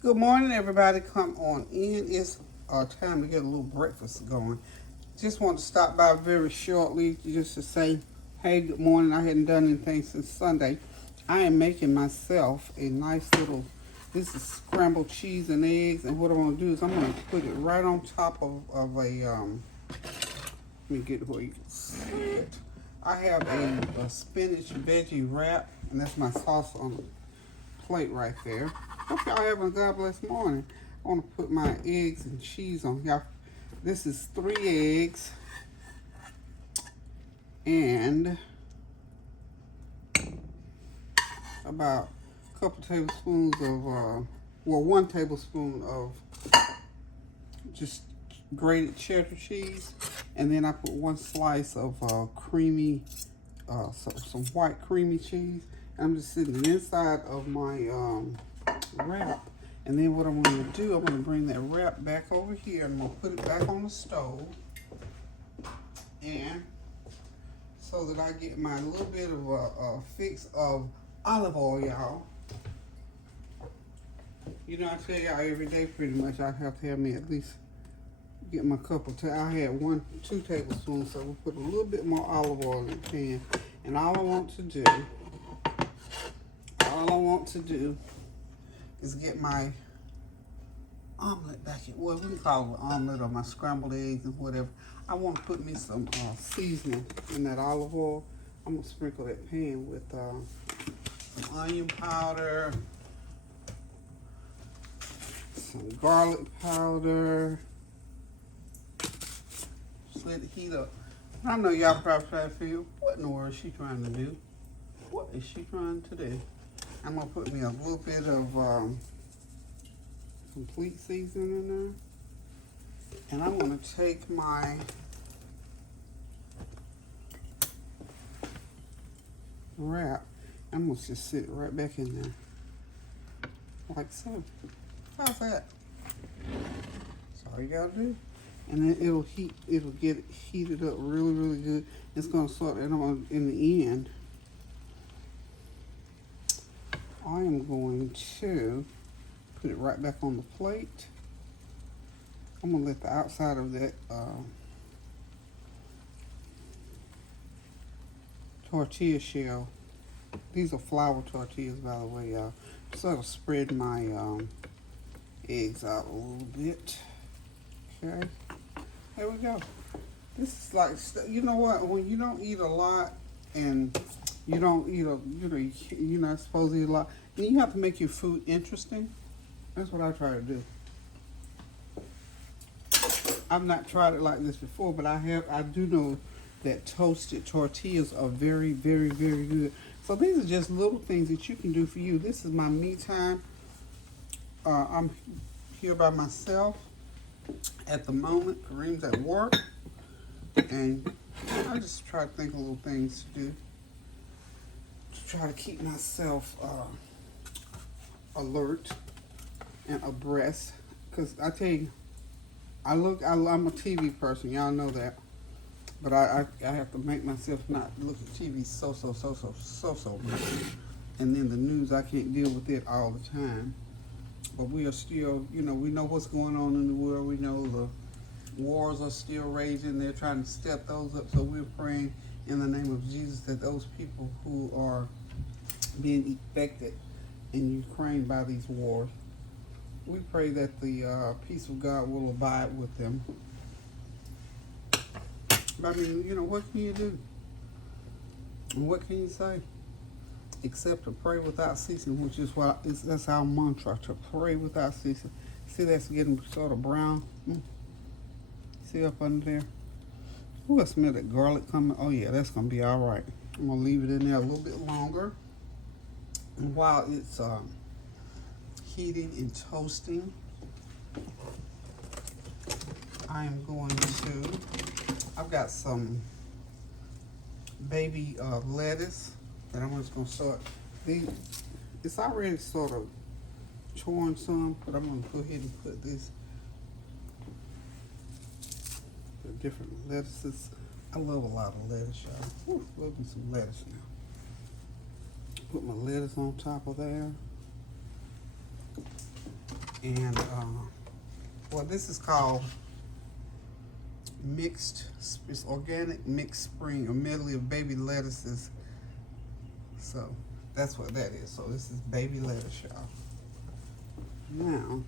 Good morning, everybody. Come on in. It's time to get a little breakfast going. Just want to stop by very shortly just to say, hey, good morning. I hadn't done anything since Sunday. I am making myself a nice little, this is scrambled cheese and eggs. And what I'm going to do is I'm going to put it right on top of let me get where you can see it. I have a spinach veggie wrap, and that's my salsa on the plate right there. Hope y'all having a God bless morning. I want to put my eggs and cheese on here. This is 3 eggs and about a couple tablespoons of, 1 tablespoon of just grated cheddar cheese. And then I put 1 slice of creamy, some white creamy cheese. I'm just sitting the inside of my wrap. And then what I'm going to do, I'm going to bring that wrap back over here. And I'm going to put it back on the stove. And so that I get my little bit of a fix of olive oil, y'all. You know, I tell y'all every day pretty much I have to have me at least get my cup of tea. I had 2 tablespoons, so we'll put a little bit more olive oil in the pan. And all I want to do is get my omelet back in. Well, we can call it an omelet or my scrambled eggs and whatever. I want to put me some seasoning in that olive oil. I'm going to sprinkle that pan with some onion powder, some garlic powder. Just let it heat up. I know y'all probably trying to figure, what in the world is she trying to do? What is she trying to do? I'm going to put me a little bit of complete seasoning in there. And I'm going to take my wrap. I'm going to just sit it right back in there. Like so. How's that? That's all you got to do. And then it'll get heated up really, really good. It's going to start, and in the end, I am going to put it right back on the plate. I'm going to let the outside of that tortilla shell, these are flour tortillas, by the way, y'all. Sort of spread my eggs out a little bit. Okay, there we go. This is like, you know what, when you don't eat a lot and you don't eat you're not supposed to eat a lot, and you have to make your food interesting. That's what I try to do. I've not tried it like this before, but I do know that toasted tortillas are very, very, very good. So these are just little things that you can do for you. This is my me time. I'm here by myself at the moment. Kareem's at work, and I just try to think of little things to do to try to keep myself alert and abreast. Because I tell you, I'm a TV person. Y'all know that. But I have to make myself not look at TV so much. And then the news, I can't deal with it all the time. But we are still, we know what's going on in the world. We know the wars are still raging. They're trying to step those up. So we're praying in the name of Jesus that those people who are being affected in Ukraine by these wars, we pray that the peace of God will abide with them. But I mean, what can you do? And what can you say? Except to pray without ceasing, which is that's our mantra, to pray without ceasing. See, that's getting sort of brown. See up under there? Ooh, I smell that garlic coming. Oh yeah, that's gonna be all right. I'm gonna leave it in there a little bit longer. And while it's heating and toasting, I am going to, I've got some baby lettuce that I'm just going to start. It's already sort of torn some, but I'm going to go ahead and put the different lettuces. I love a lot of lettuce, y'all. Love me some lettuce now. Put my lettuce on top of there. And well, this is called mixed. It's organic mixed spring, a medley of baby lettuces. So that's what that is. So this is baby lettuce, y'all. Now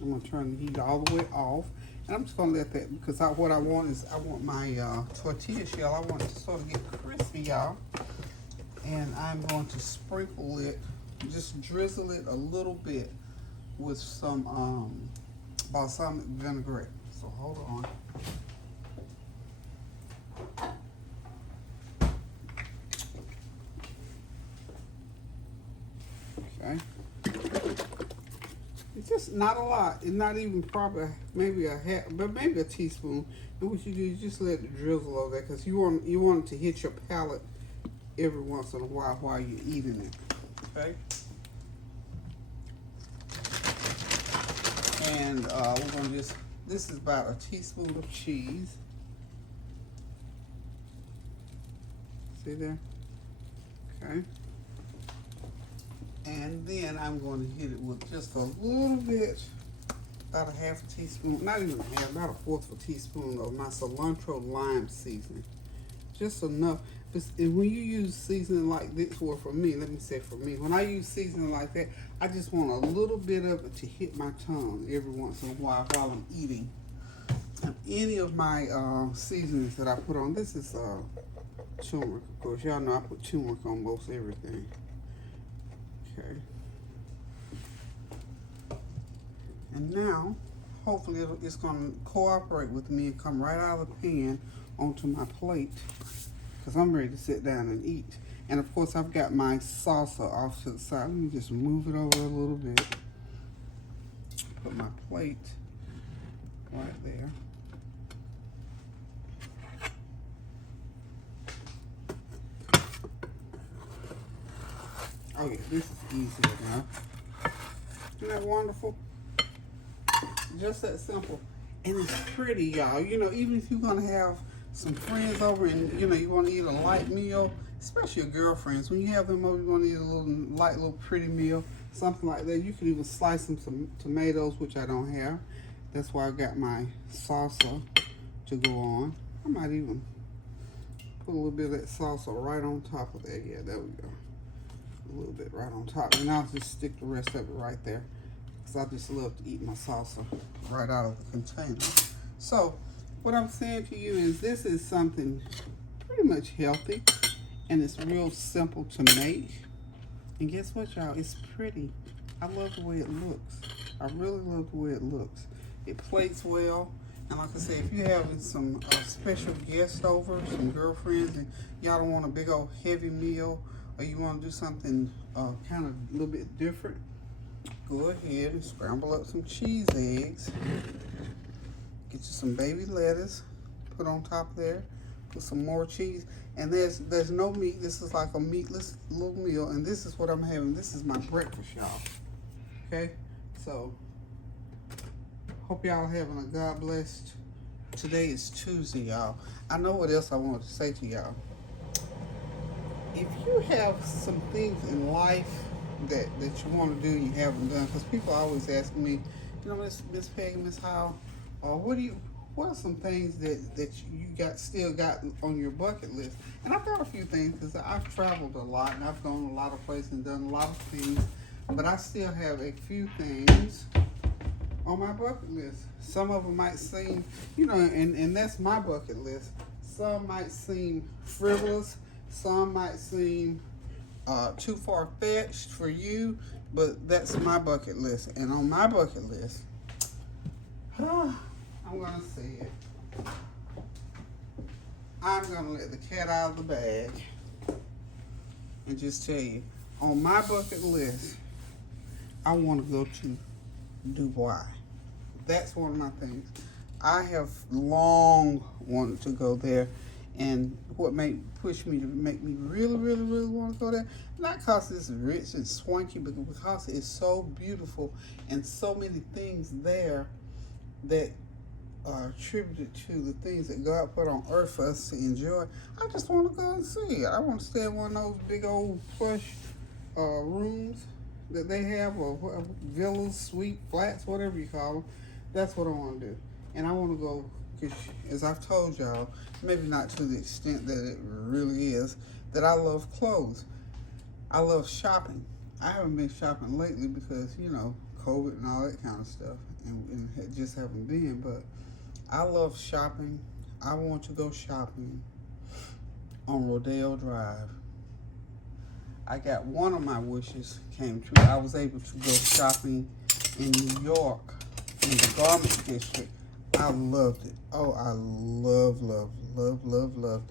I'm gonna turn the heat all the way off, and I'm just gonna let that, because what I want is I want my tortilla shell. I want it to sort of get crispy, y'all. And I'm going to sprinkle it, just drizzle it a little bit with some balsamic vinaigrette. So hold on. Okay. It's just not a lot. It's not even probably maybe a half, but maybe a teaspoon. And what you do is just let it drizzle over there, because you want it to hit your palate every once in a while you're eating it. Okay. And we're gonna this is about a teaspoon of cheese. See there? Okay. And then I'm going to hit it with just a little bit, about a half a teaspoon, not even a half, about a fourth of a teaspoon of my cilantro lime seasoning. Just enough. And when you use seasoning like this, or for me, let me say for me, when I use seasoning like that, I just want a little bit of it to hit my tongue every once in a while I'm eating. And any of my seasonings that I put on, this is turmeric, of course. Y'all know I put turmeric on most everything. Okay. And now, hopefully it's going to cooperate with me and come right out of the pan onto my plate, because I'm ready to sit down and eat. And of course, I've got my salsa off to the side. Let me just move it over a little bit. Put my plate right there. Oh yeah, this is easy enough. Isn't that wonderful? Just that simple. And it's pretty, y'all. You know, even if you're gonna have some friends over and you want to eat a light meal, especially your girlfriends, when you have them over, you want to eat a little light, little pretty meal, something like that. You could even slice them some tomatoes, which I don't have. That's why I got my salsa to go on. I might even put a little bit of that salsa right on top of that. Yeah, there we go. A little bit right on top, and I'll just stick the rest of it right there, because I just love to eat my salsa right out of the container. So what I'm saying to you is, this is something pretty much healthy, and it's real simple to make. And guess what, y'all? It's pretty. I love the way it looks. I really love the way it looks. It plates well. And like I said, if you're having some special guests over, some girlfriends, and y'all don't want a big old heavy meal, or you want to do something kind of a little bit different, go ahead and scramble up some cheese eggs. Get you some baby lettuce, put on top there, put some more cheese. And there's no meat. This is like a meatless little meal. And this is what I'm having. This is my breakfast, y'all. Okay? So, hope y'all having a God blessed. Today is Tuesday, y'all. I know what else I wanted to say to y'all. If you have some things in life that you want to do and you haven't done, because people always ask me, Miss Peggy, Miss Howe, what are some things that you still got on your bucket list? And I've got a few things, because I've traveled a lot and I've gone a lot of places and done a lot of things, but I still have a few things on my bucket list. Some of them might seem, and that's my bucket list. Some might seem frivolous. Some might seem too far-fetched for you, but that's my bucket list. And on my bucket list, I'm going to say it. I'm going to let the cat out of the bag and just tell you, on my bucket list, I want to go to Dubai. That's one of my things. I have long wanted to go there. And what may push me to make me really, really, really want to go there, not because it's rich and swanky, but because it's so beautiful and so many things there that are attributed to the things that God put on earth for us to enjoy. I just want to go and see it. I want to stay in one of those big old plush rooms, that they have, or villas, suite, flats, whatever you call them. That's what I want to do. And I want to go, cause as I've told y'all, maybe not to the extent that it really is, that I love clothes. I love shopping. I haven't been shopping lately because, COVID and all that kind of stuff, and just haven't been. But I love shopping. I want to go shopping on Rodeo Drive. I got one of my wishes came true. I was able to go shopping in New York in the garment district. I loved it. Oh, I loved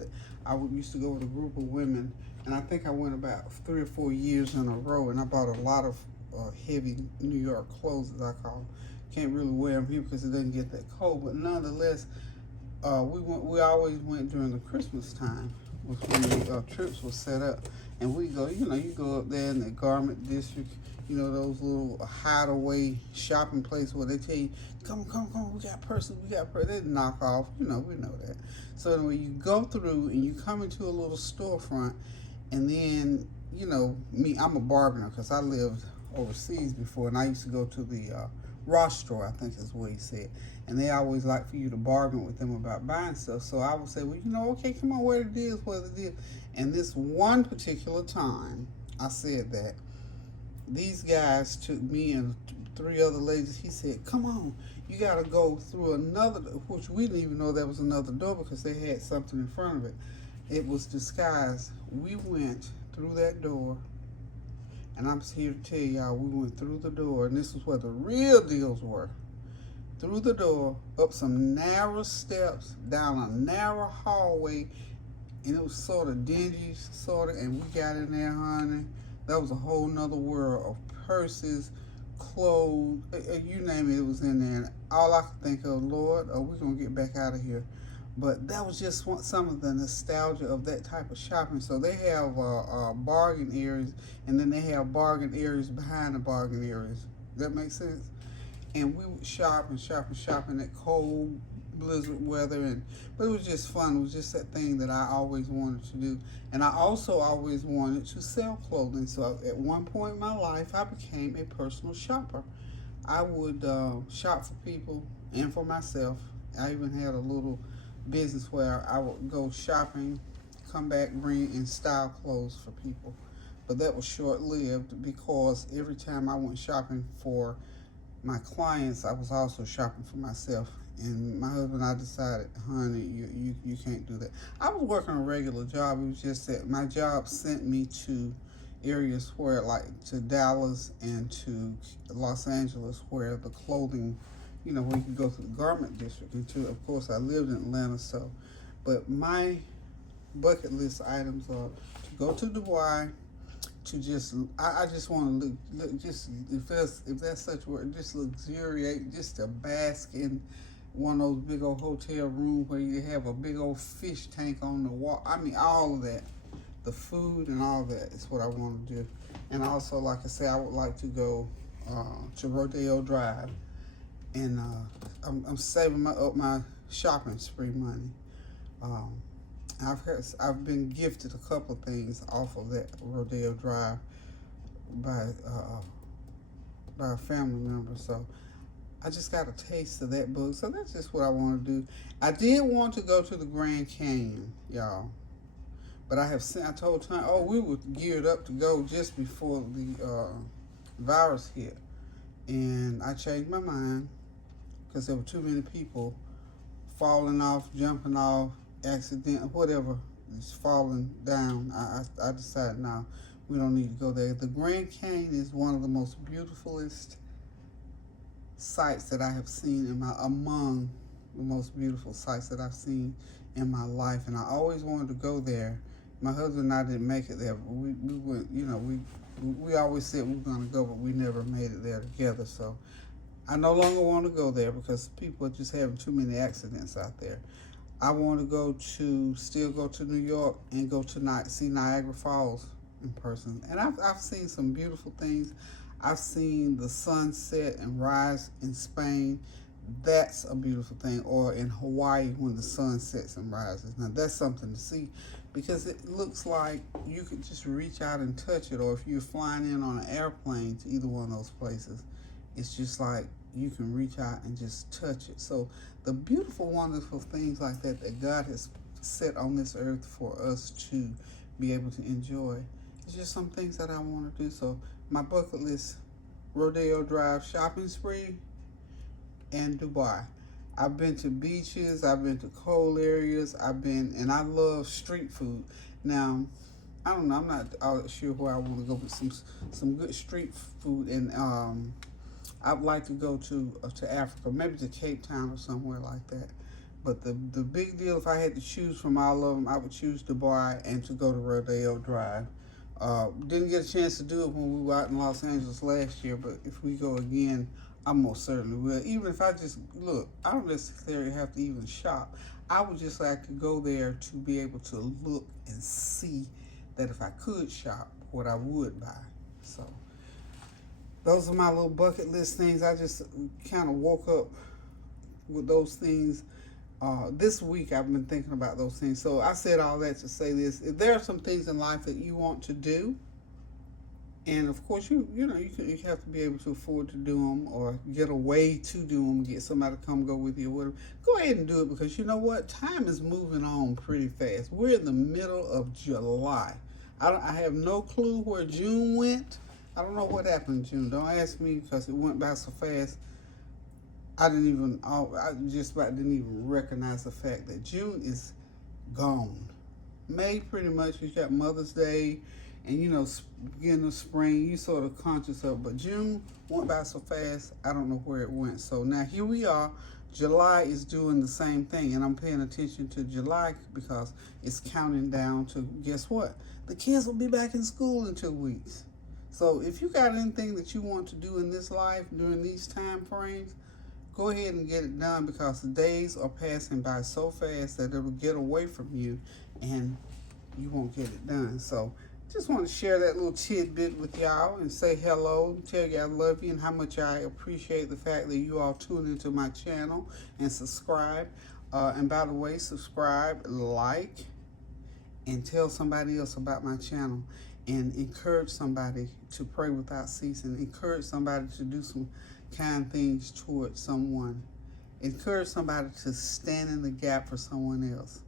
it. Used to go with a group of women, and I think I went about 3 or 4 years in a row, and I bought a lot of heavy New York clothes, as I call them. Can't really wear them here because it doesn't get that cold, but nonetheless, we always went during the Christmas time, was when the trips were set up, and we go. You go up there in the garment district. Those little hideaway shopping places where they tell you, come, we got purses. They knock off. We know that. So anyway, you go through and you come into a little storefront, and then, me, I'm a bargainer because I lived overseas before, and I used to go to the Ross store, I think is what he said. And they always like for you to bargain with them about buying stuff. So I would say, well, okay, come on, what it is. And this one particular time, I said that. These guys took me and 3 other ladies. He said, come on, you got to go through another, which we didn't even know there was another door because they had something in front of it. It was disguised. We went through that door, and I'm here to tell y'all, we went through the door, and this is where the real deals were. Through the door, up some narrow steps, down a narrow hallway, and it was sort of dingy, and we got in there, honey. That was a whole nother world of purses, clothes, you name it, it was in there. And all I could think of, Lord, we're going to get back out of here. But that was just some of the nostalgia of that type of shopping. So they have bargain areas, and then they have bargain areas behind the bargain areas. Does that make sense? And we would shop in that cold blizzard weather, but it was just fun. It was just that thing that I always wanted to do. And I also always wanted to sell clothing. So at one point in my life, I became a personal shopper. I would shop for people and for myself. I even had a little business where I would go shopping, come back, bring and style clothes for people. But that was short-lived because every time I went shopping for my clients, I was also shopping for myself. And my husband and I decided, honey, you can't do that. I was working a regular job. It was just that my job sent me to areas where, like to Dallas and to Los Angeles, where the clothing, where you could go to the garment district. And to, of course, I lived in Atlanta, so. But my bucket list items are to go to Dubai, to just, I just want to look just, if that's such a word, just luxuriate, just to bask in one of those big old hotel rooms where you have a big old fish tank on the wall. I mean, all of that. The food and all that is what I want to do. And also, like I said, I would like to go to Rodeo Drive. And I'm saving up my shopping spree money. I've been gifted a couple of things off of that Rodeo Drive by a family member. So I just got a taste of that book. So that's just what I want to do. I did want to go to the Grand Canyon, y'all. But I told Tom, we were geared up to go just before the virus hit. And I changed my mind because there were too many people falling off, jumping off, accident, whatever, just falling down. I decided, now we don't need to go there. The Grand Canyon is one of the most beautifulest sights that I have seen among the most beautiful sights that I've seen in my life, and I always wanted to go there. My husband and I didn't make it there, but we went. We always said we were going to go, but we never made it there together. So I no longer want to go there because people are just having too many accidents out there. I want to still go to New York and go to see Niagara Falls in person, and I've seen some beautiful things. I've seen the sunset and rise in Spain. That's a beautiful thing. Or in Hawaii when the sun sets and rises. Now that's something to see because it looks like you could just reach out and touch it, or if you're flying in on an airplane to either one of those places, it's just like you can reach out and just touch it. So the beautiful, wonderful things like that that God has set on this earth for us to be able to enjoy, it's just some things that I want to do. So my bucket list: Rodeo Drive shopping spree and Dubai. I've been to beaches, I've been to cold areas, and I love street food. Now, I don't know, I'm not all sure where I want to go with some good street food, and I'd like to go to Africa, maybe to Cape Town or somewhere like that. But the big deal, if I had to choose from all of them, I would choose Dubai and to go to Rodeo Drive. Didn't get a chance to do it when we were out in Los Angeles last year, but if we go again, I most certainly will. Even if I just look, I don't necessarily have to even shop. I would just like to go there to be able to look and see that if I could shop, what I would buy. So those are my little bucket list things. I just kind of woke up with those things. This week I've been thinking about those things. So I said all that to say this: if there are some things in life that you want to do, and of course you have to be able to afford to do them, or get a way to do them, get somebody to come go with you or whatever, go ahead and do it, because you know what, time is moving on pretty fast. We're in the middle of July. I have no clue where June went. I don't know what happened in June. Don't ask me, because it went by so fast. I just about didn't even recognize the fact that June is gone. May, pretty much, you got Mother's Day, and beginning of spring, you sort of conscious of. But June went by so fast, I don't know where it went. So now here we are. July is doing the same thing, and I'm paying attention to July because it's counting down to, guess what? The kids will be back in school in 2 weeks. So if you got anything that you want to do in this life during these time frames, go ahead and get it done, because the days are passing by so fast that it'll get away from you and you won't get it done. So just want to share that little tidbit with y'all and say hello, tell you I love you and how much I appreciate the fact that you all tune into my channel and subscribe. And by the way, subscribe, like, and tell somebody else about my channel, and encourage somebody to pray without ceasing. Encourage somebody to do some kind things towards someone. Encourage somebody to stand in the gap for someone else.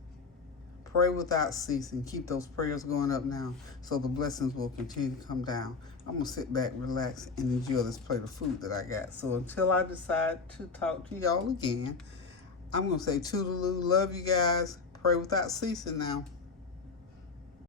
Pray without ceasing. Keep those prayers going up now, so the blessings will continue to come down. I'm going to sit back, relax, and enjoy this plate of food that I got. So until I decide to talk to y'all again, I'm going to say toodaloo. Love you guys. Pray without ceasing now.